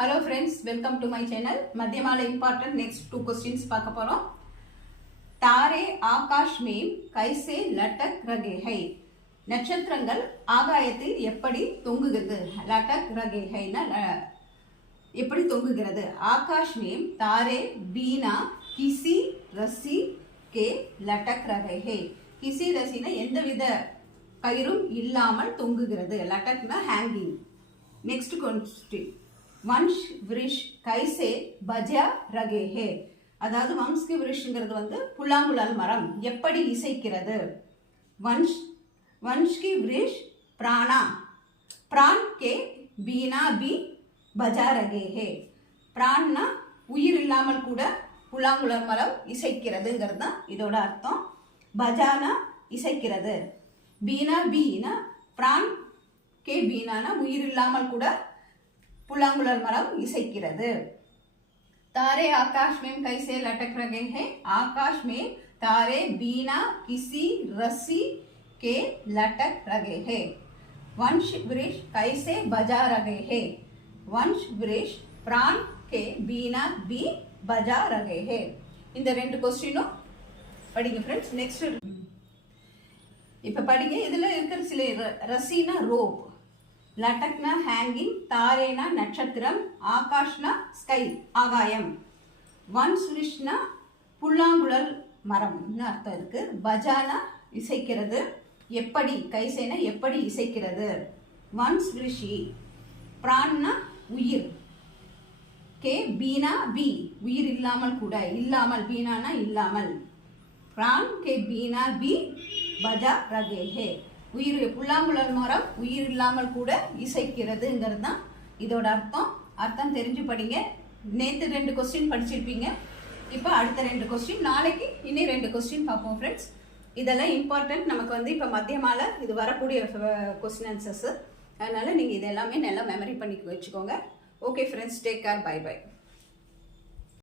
Hello friends, welcome to my channel. मध्यमाला important next 2 questions பார்க்க போறோம். तारे आकाश में कैसे लटक रहे हैं? நட்சத்திரங்கள் ஆகாயத்தில் எப்படி தொங்குகிறது? लटक रहे हैं ना எப்படி தொங்குகிறது? आकाश में तारे बिना किसी रस्सी के लटक रहे हैं. किसी रस्सी ना எந்தவித கயிறும் இல்லாமல் தொங்குகிறது. लटकனா hanging. Next question. वंश वृक्ष कैसे बजा रगे है அதாவது வம்ஸ்கி விருஷ்ங்கிறது வந்து புல்லாங்குழல் மரம் எப்படி இசைக்கிறது वंश की वृक्ष प्राणा प्राण के बिना भी बजा रगे है प्राणना உயிர் இல்லாமல் கூட புல்லாங்குழல் மரம் இசைக்கிறதுங்கிறது தான் இதோட அர்த்தம் பஜானா இசைக்கிறது பீனா பீனா प्राण के बीना உயிர் இல்லாமல் கூட पुलांगुलर मरम इसेक्किरदु तारे आकाश में कैसे लटक रहे हैं आकाश में तारे बिना किसी रस्सी के लटक रहे हैं वंश वृक्ष कैसे बजा रहे हैं वंश वृक्ष प्राण के बिना भी बजा रहे हैं இந்த ரெண்டு क्वेश्चनும் படிங்க फ्रेंड्स नेक्स्ट இப்ப படிங்க இதுல இருக்கிற சில ரசினா ரோப் लटकना हैंगिंग तारेना नक्षत्रम आकाशना स्काई आगायम वंश वृक्षना புல்லாங்குழல் மரம்னு அர்த்தம் இருக்கு பஜானா இசைக்கிறது எப்படி கைசேனா எப்படி இசைக்கிறது வன்ஸ் ரிஷி பிரான்னா உயிர் கே பீனா பி உயிர் இல்லாமல் கூட இல்லாமல் பீனானா இல்லாமல் பிரான் கே பீனா பி பஜா ரகே ஹே உயிர் புல்லாங்குழல் மரம் உயிர் இல்லாமல் கூட இசைக்கிறதுங்கிறது தான் இதோட அர்த்தம் தெரிஞ்சு படிங்க நேற்று 2 கொஸ்டின் படிச்சிருப்பீங்க இப்போ அடுத்த 2 கொஸ்டின் நாளைக்கு இனி 2 கொஸ்டின் பார்ப்போம் ஃப்ரெண்ட்ஸ் இதெல்லாம் இம்பார்ட்டன்ட் நமக்கு வந்து இப்போ மத்தியமால இது வரக்கூடிய கொஸ்டின் ஆன்சர்ஸ் அதனால நீங்கள் இதெல்லாமே நல்லா மெமரி பண்ணி வச்சுக்கோங்க okay friends take care bye by